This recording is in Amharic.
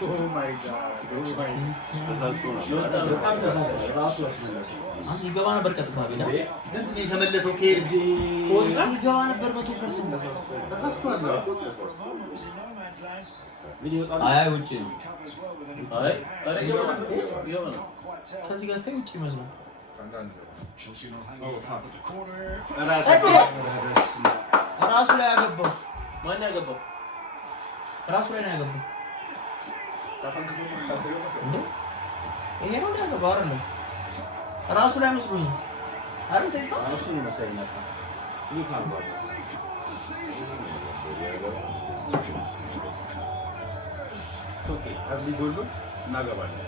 Oh my god. ይገባ ነበር ቀጥታ ቤት እንዴ የተመለሰው ከሄድ ይገባ ነበር 100% ተሳስቷል። አይ ውጪ አይ አረ ይገባ ከዚህ ጋር ስታይ ውጪ ይመስላል ራሱ ላይ ያገባው ማን ያገባው ራሱ ላይ ነው ያገባው ይሄ ነው ያገባው አይደል ራሱ ላይ መስሎኝ አይደል ተይሳ ራሱ ነው መሰለኝ ፍሊፋን ነው ኦኬ አብሊ ጎሉ እናገባለን